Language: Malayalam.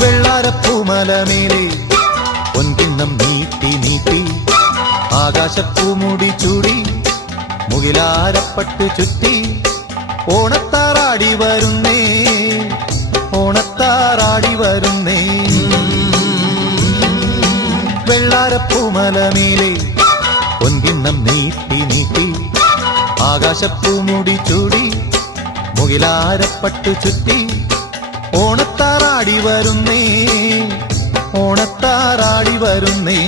വെള്ളാരപ്പൂമലമേലെ പൊൻകിണ്ണം നീട്ടി നീട്ടി ആകാശപ്പൂമുടി ചൂടി മുകിലാരപ്പട്ട് ചുറ്റി ഓണത്താറാടി വരുന്നേ ഓണത്താറാടി വരുന്നേ വെള്ളാരപ്പൂമലമേലെ പൊൻകിണ്ണം നീട്ടി നീട്ടി ആകാശപ്പൂമുടി ചൂടി മുകിലാരപ്പട്ട് ചുറ്റി ഓണത്താറാടി വരുന്നേ ഓണത്താറാടി വരുന്നേ